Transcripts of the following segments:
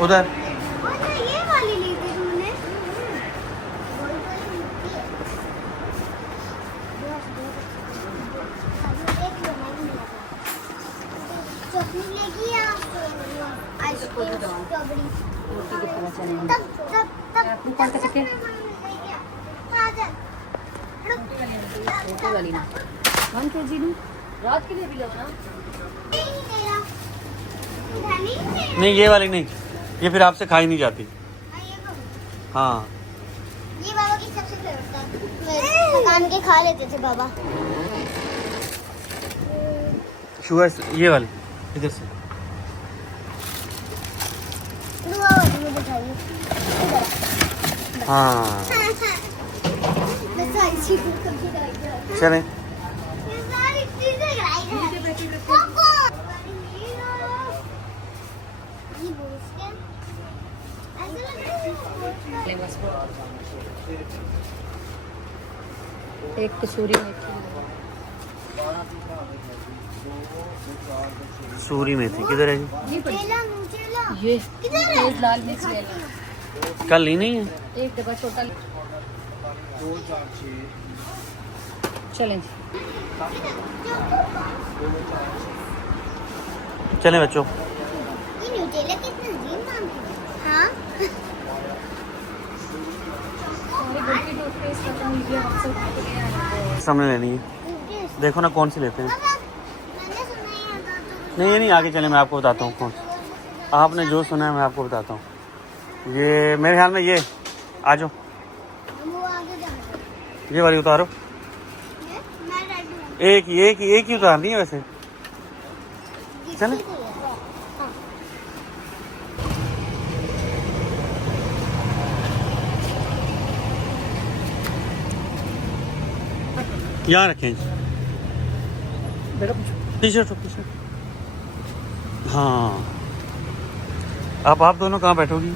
उधर ये वाली ली थी तुमने। चॉकलेट लेगी या आइसक्रीम स्ट्रॉबेरी? तब तब तब कौन सा चक्के? छोटी वाली ना 1 kg दूं रात के लिए भी लो ना। नहीं, ये वाली नहीं, ये फिर आपसे खाई नहीं जाती। हाँ, ये बाबा की सबसे फेवरेट था, दुकान के खा लेते थे बाबा। शुगर ये वाली इधर से। वाली दिखाइए। हाँ चलें। एक कसूरी मेथी सूरी मेथी किधर है जी? ये तेज लाल मिर्च ले लो। कल ली नहीं है? एक डब्बा छोटा चलें जी। चलें बच्चों। हाँ सामने लेनी है, देखो ना कौन सी लेते हैं। नहीं ये नहीं, आगे चले मैं आपको बताता हूँ कौन। आपने जो सुना है मैं आपको बताता हूँ। ये मेरे ख्याल में ये आ जाओ, ये वाली उतारो। एक ही उतारनी है वैसे। चले यहाँ रखें टी शर्ट। हाँ, अब आप दोनों कहाँ बैठोगी?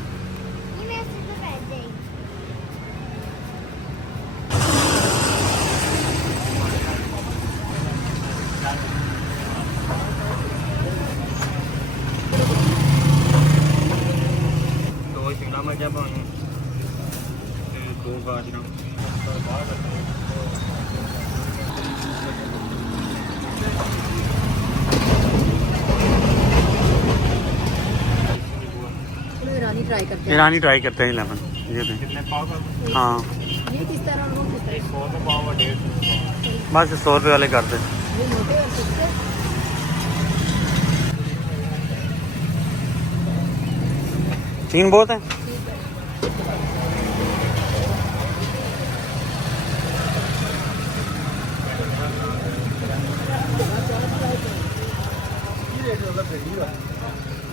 ईरानी ट्राई करते हैं लेमन। ये दें। हाँ ये किस तरह और वो किस तरह? बस 100 रुपये वाले कर दे। ये मोटे और सस्ते। तीन बहुत है।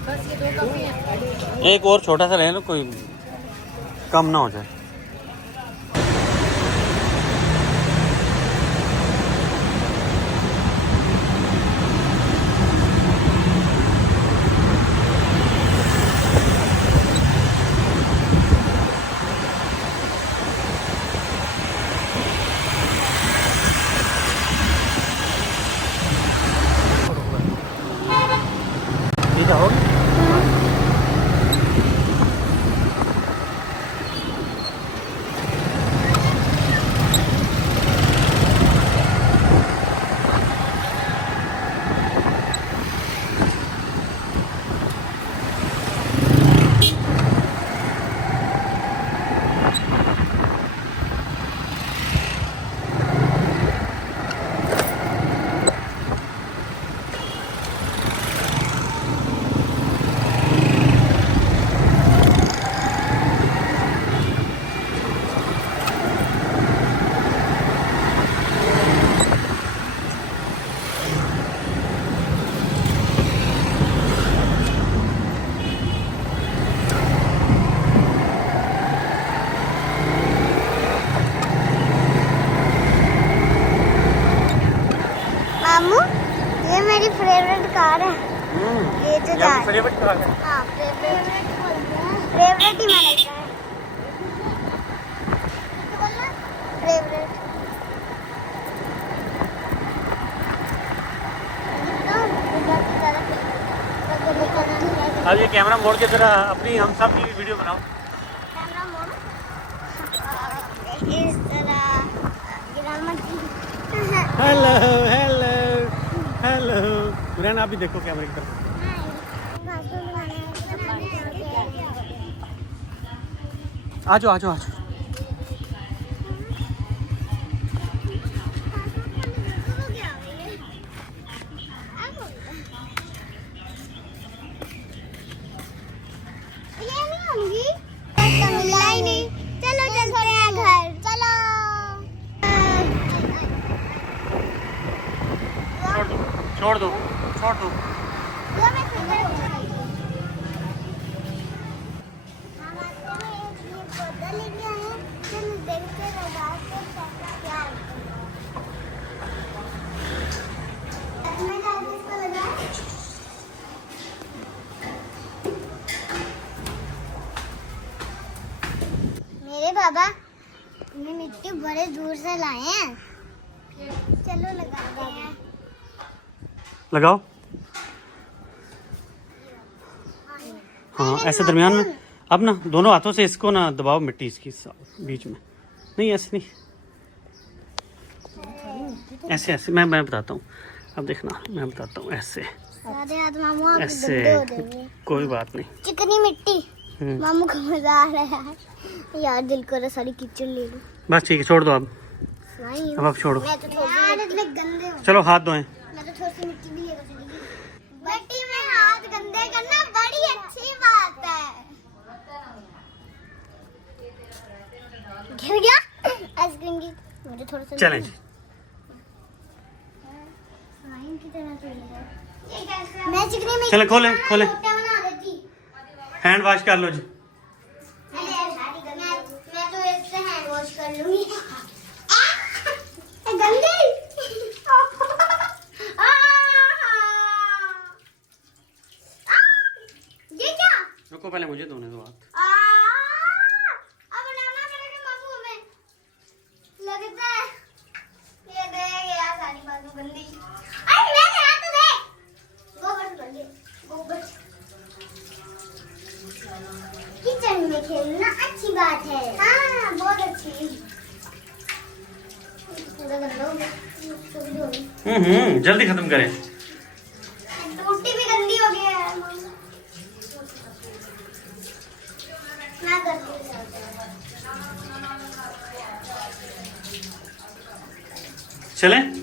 बस ये 2 काफी हैं। एक और छोटा सा रहे ना, कोई कम ना हो जाए। जा रहे हैं। ये तो जा रहे फेवरेट कहाँ है? हाँ फेवरेट ही मैंने कहा है फेवरेट। अब ये कैमरा मोड़ के जरा अपनी हम सब की वीडियो बनाओ। कैमरा मोड़ इस तरह गिरामत की। हेलो हेलो हेलो बुरहान, आप भी देखो कैमरे की तरफ। आ जाओ आ जाओ आ जाओ। चलो चलते हैं घर, चलो। छोड़ दो छोड़ दो। मेरे बाबा ने मिट्टी बड़े दूर से लाए हैं, चलो लगाते हैं। लगाओ। हाँ ऐसे दरमियान में अब ना दोनों हाथों से इसको ना दबाओ, मिट्टी इसकी बीच में। नहीं ऐसे नहीं, ऐसे ऐसे मैं बताता हूँ। अब देखना मैं बताता हूँ ऐसे ऐसे, कोई बात नहीं। चिकनी मिट्टी मामू को मजा आ रहा है यार, दिल को सारी कीचड़ ले लूं। बस ठीक है, छोड़ दो अब। नहीं अब छोड़ो। मैं तो थोड़ी गंदे हो। चलो हाथ धोएं। मैं तो थोड़ी सी मिट्टी भी लेकर चली। मिट्टी में हाथ गंदे करना बड़ी अच्छी बात है। गिर गया आइसक्रीम की, मुझे थोड़ा सा चलें जी। स्लाइम की तरह तो है। मैं चिकनी मिट्टी चलें, खोलें खोलें। लोटा बना देती। हैंड वॉश कर लो जी। मैं तो इससे हैंड वॉश कर लूंगी। गंदी ये क्या? रुको पहले मुझे धोने दो हाथ। अब बनाना करेगा मामू हमें लगता है। ये देख यार सारी बाजू गंदी। अरे मेरे हाथ तो देख, गोबर से गंदे गोबर। किचन में खेलना अच्छी बात है। हाँ बहुत अच्छी। जल्दी खत्म करें। रोटी भी गंदी हो गई है। मैं करती हूँ। चलें।